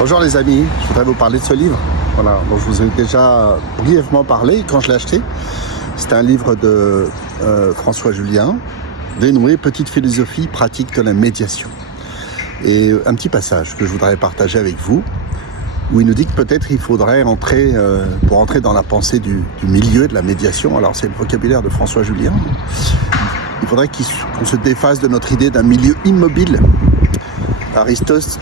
Bonjour les amis, je voudrais vous parler de ce livre, dont je vous ai déjà brièvement parlé quand je l'ai acheté. C'est un livre de François Julien, dénommé Petite philosophie pratique de la médiation. Et un petit passage que je voudrais partager avec vous, où il nous dit que peut-être il faudrait entrer, pour entrer dans la pensée du milieu de la médiation, alors c'est le vocabulaire de François Julien, il faudrait qu'on se défasse de notre idée d'un milieu immobile. Aristote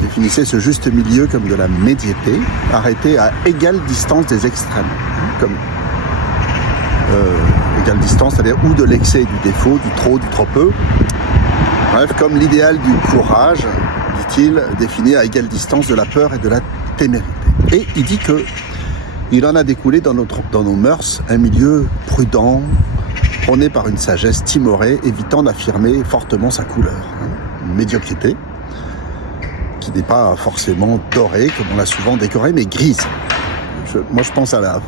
définissait ce juste milieu comme de la médiété, arrêté à égale distance des extrêmes. Comme égale distance, c'est-à-dire ou de l'excès et du défaut, du trop, du trop peu. Bref, comme l'idéal du courage, dit-il, défini à égale distance de la peur et de la témérité. Et il dit qu'il en a découlé dans nos mœurs un milieu prudent, prôné par une sagesse timorée, évitant d'affirmer fortement sa couleur. Une médiocrité qui n'est pas forcément dorée, comme on l'a souvent décorée, mais grise. Moi, je pense à la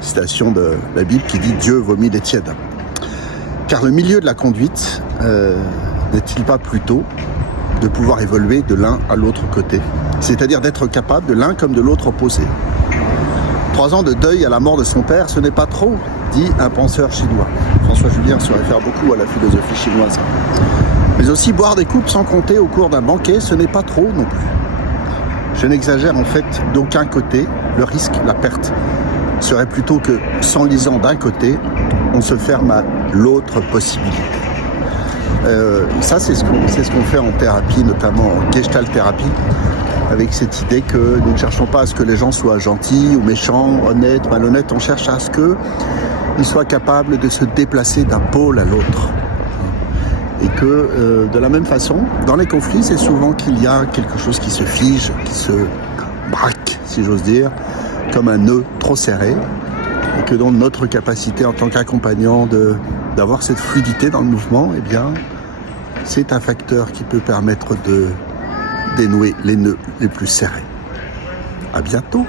citation de la Bible qui dit « Dieu vomit les tièdes ». Car le milieu de la conduite n'est-il pas plutôt de pouvoir évoluer de l'un à l'autre côté, c'est-à-dire d'être capable de l'un comme de l'autre opposé. 3 ans de deuil à la mort de son père, ce n'est pas trop, dit un penseur chinois. François Julien se réfère beaucoup à la philosophie chinoise. Mais aussi boire des coupes sans compter au cours d'un banquet, ce n'est pas trop non plus. Je n'exagère en fait d'aucun côté, le risque, la perte, serait plutôt que, s'enlisant d'un côté, on se ferme à l'autre possibilité. Ça, c'est ce qu'on fait en thérapie, notamment en gestalt thérapie, avec cette idée que nous ne cherchons pas à ce que les gens soient gentils ou méchants, honnêtes, malhonnêtes, on cherche à ce qu'ils soient capables de se déplacer d'un pôle à l'autre. Et que de la même façon, dans les conflits, c'est souvent qu'il y a quelque chose qui se fige, qui se braque, si j'ose dire, comme un nœud trop serré, et que dans notre capacité en tant qu'accompagnant d'avoir cette fluidité dans le mouvement, eh bien, c'est un facteur qui peut permettre de dénouer les nœuds les plus serrés. À bientôt.